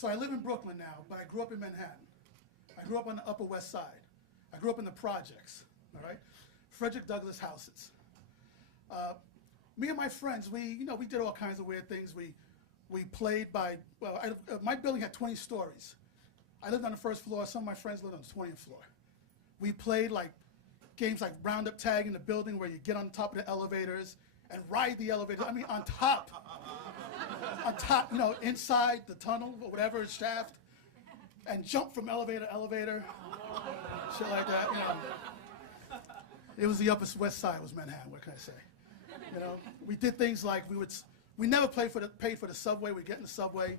So I live in Brooklyn now, but I grew up in Manhattan. I grew up on the Upper West Side. I grew up in the projects, all right? Frederick Douglass houses. Me and my friends, we did all kinds of weird things. We played by, my building had 20 stories. I lived on the first floor. Some of my friends lived on the 20th floor. We played like games like roundup tag in the building where you get on top of the elevators and ride the elevator. I mean, on top, inside the tunnel or whatever, shaft, and jump from elevator to elevator, shit like that, It was the Upper West Side, was Manhattan, what can I say? We did things like we never paid for the subway. We'd get in the subway,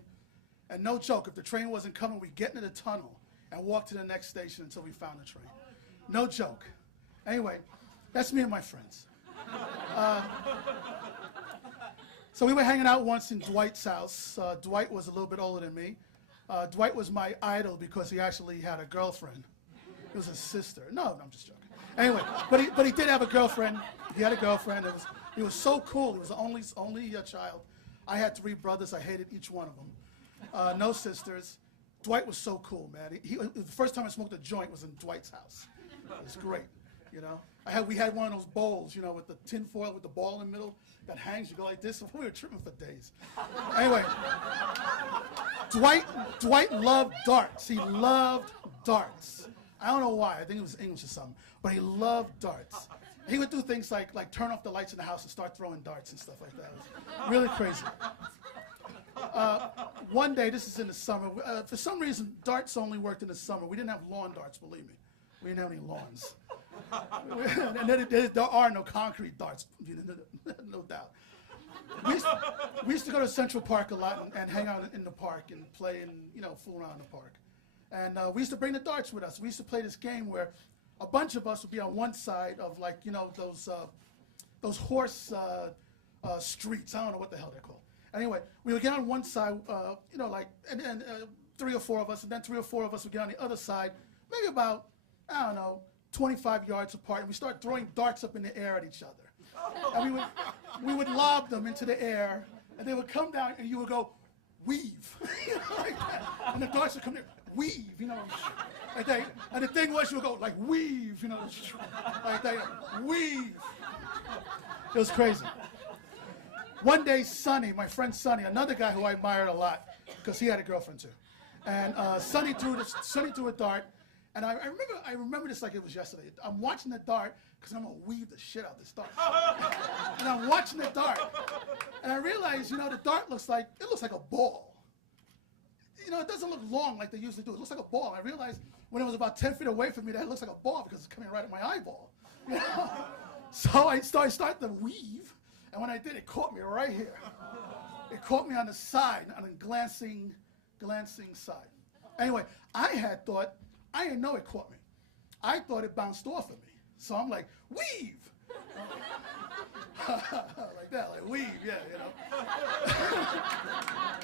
and no joke, if the train wasn't coming, we'd get into the tunnel and walk to the next station until we found the train. No joke. Anyway, that's me and my friends. So we were hanging out once in Dwight's house. Dwight was a little bit older than me. Dwight was my idol because he actually had a girlfriend. It was his sister. No, I'm just joking. Anyway, but he did have a girlfriend. He had a girlfriend. He was so cool. He was the only child. I had 3 brothers. I hated each one of them. No sisters. Dwight was so cool, man. The first time I smoked a joint was in Dwight's house. It was great, We had one of those bowls, with the tin foil with the ball in the middle that hangs. You go like this. We were tripping for days. Anyway, Dwight loved darts. He loved darts. I don't know why. I think it was English or something. But he loved darts. He would do things like turn off the lights in the house and start throwing darts and stuff like that. It was really crazy. One day, this is in the summer. For some reason, darts only worked in the summer. We didn't have lawn darts, believe me. We didn't have any lawns. And there are no concrete darts, no doubt. We used to go to Central Park a lot and hang out in the park and play and fool around in the park. And we used to bring the darts with us. We used to play this game where a bunch of us would be on one side of those horse streets. I don't know what the hell they're called. Anyway, we would get on one side, and 3 or 4 of us, and then 3 or 4 of us would get on the other side, maybe about, 25 yards apart, and we start throwing darts up in the air at each other. And we would lob them into the air, and they would come down, and you would go, weave, like that. And the darts would come in, weave, like that. And the thing was, you would go, like, weave, like that, weave. It was crazy. One day, Sonny, my friend Sonny, another guy who I admired a lot, because he had a girlfriend too, and Sonny threw a dart, and I remember this like it was yesterday. I'm watching the dart because I'm gonna weave the shit out of this dart, and I'm watching the dart, and I realize, the dart looks like a ball. It doesn't look long like they usually do. It looks like a ball. I realized when it was about 10 feet away from me that it looks like a ball because it's coming right at my eyeball. So I start to weave. And when I did, it caught me right here. It caught me on the side, on a glancing side. Anyway, I didn't know it caught me. I thought it bounced off of me. So I'm like, weave! Like that, like weave, yeah,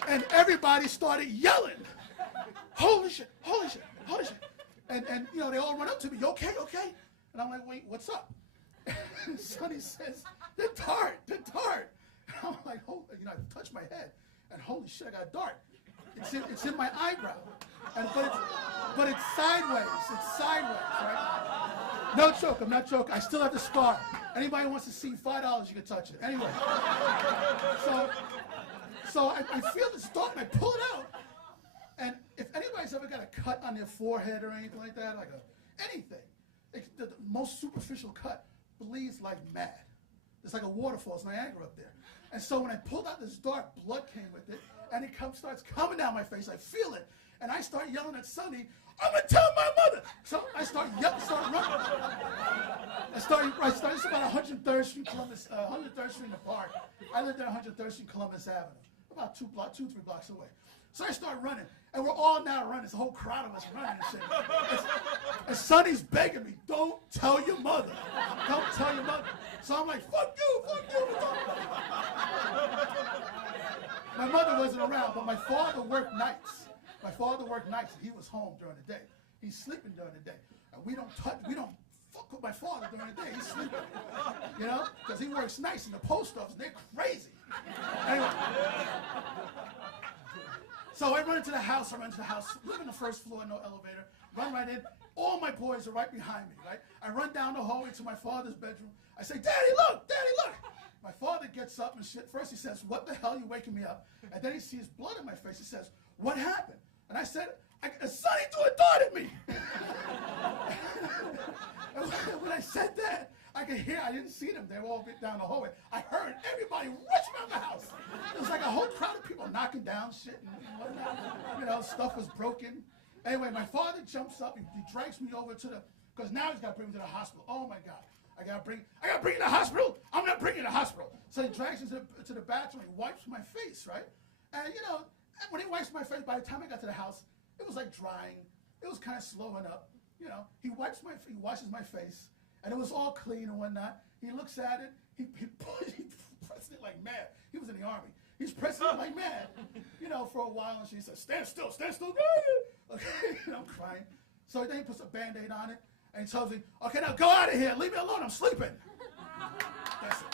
And everybody started yelling, holy shit, holy shit, holy shit. And they all run up to me, you okay, okay? And I'm like, wait, what's up? And Sonny says, the dart. And I'm like, I touch my head, and holy shit, I got a dart. It's in my eyebrow, but it's sideways. It's sideways, right? No joke. I'm not joking. I still have the scar. Anybody who wants to see $5, you can touch it. Anyway, so I feel this dart, and I pull it out. And if anybody's ever got a cut on their forehead or anything like that, anything, the most superficial cut bleeds like mad. It's like a waterfall. It's Niagara up there. And so when I pulled out this dart, blood came with it, and it starts coming down my face. I feel it, and I start yelling at Sonny, I'm gonna tell my mother. So I start running. It's about 103rd Street, Columbus, 103rd Street in the park. I lived at 103rd Street, Columbus Avenue, about 2, 3 blocks away. So I start running, and we're all now running. There's a whole crowd of us running and shit. And Sonny's begging me, don't tell your mother. Don't tell your mother. So I'm like, fuck you. My mother wasn't around, but my father worked nights. And he was home during the day. He's sleeping during the day. And we don't fuck with my father during the day. He's sleeping, because he works nights in the post office. They're crazy. Anyway. So I run into the house, live in the first floor, no elevator, run right in. All my boys are right behind me, right? I run down the hallway to my father's bedroom. I say, Daddy, look! Daddy, look! My father gets up and shit. First he says, what the hell are you waking me up? And then he sees blood in my face. He says, what happened? And I said, Sonny threw a dart at me. And when I said that, I could hear, I didn't see them. They were all down the hallway. I heard everybody rushing around the house. It was like a whole crowd of people knocking down shit and whatnot. You know, stuff was broken. Anyway, my father jumps up. He drags me over to the, because now he's got to bring me to the hospital. Oh my God. I gotta bring you to the hospital. I'm not bringing you to the hospital. So he drags me to the bathroom. He wipes my face, right? And you know, when he wipes my face, by the time I got to the house, it was like drying. It was kind of slowing up. You know, he washes my face, and it was all clean and whatnot. He looks at it. He presses it like mad. He was in the army. He's pressing it like mad. You know, for a while, and she says, "Stand still, stand still." Okay, and I'm crying. So then he puts a Band-Aid on it. And he tells me, okay, now go out of here. Leave me alone. I'm sleeping. That's it.